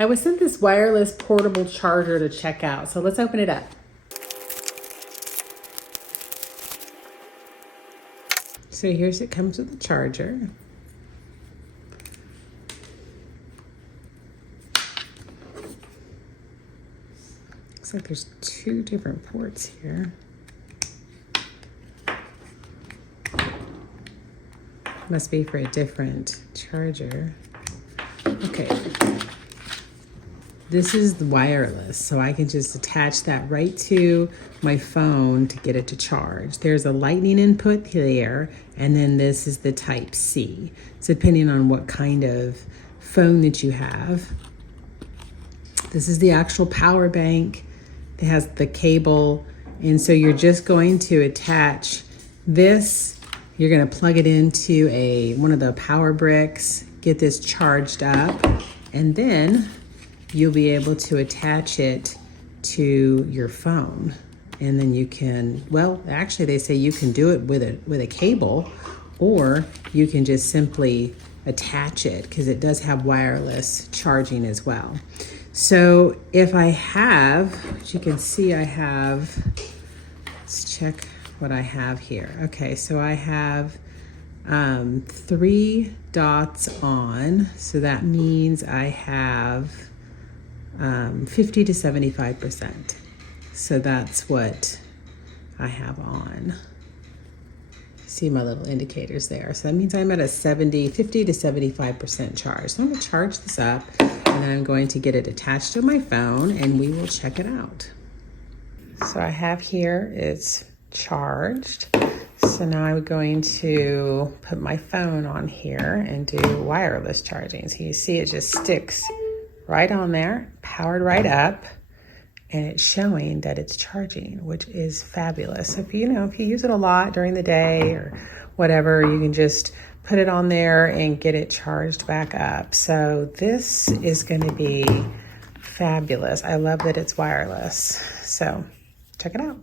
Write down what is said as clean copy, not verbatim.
I was sent this wireless portable charger to check out, so let's open it up. So here's it comes with the charger. Looks like there's 2 different ports here. Must be for a different charger. Okay. This is the wireless, so I can just attach that right to my phone to get it to charge. There's a lightning input there, and then this is the type C. So depending on what kind of phone that you have. This is the actual power bank. It has the cable, and so you're just going to attach this. You're gonna plug it into one of the power bricks, get this charged up, and then you'll be able to attach it to your phone. And then you can, well, actually they say you can do it with a cable, or you can just simply attach it, because it does have wireless charging as well. So if I have, as you can see, I have, let's check what I have here. Okay, so I have 3 dots on, so that means I have 50 to 75%. So that's what I have on. See my little indicators there. So that means I'm at a 50 to 75% charge. So I'm gonna charge this up, and then I'm going to get it attached to my phone, and we will check it out. So I have here, it's charged. So now I'm going to put my phone on here and do wireless charging. So you see it just sticks right on there, powered right up, and it's showing that it's charging, which is fabulous. So if you use it a lot during the day or whatever, you can just put it on there and get it charged back up. So this is going to be fabulous. I love that it's wireless. So check it out.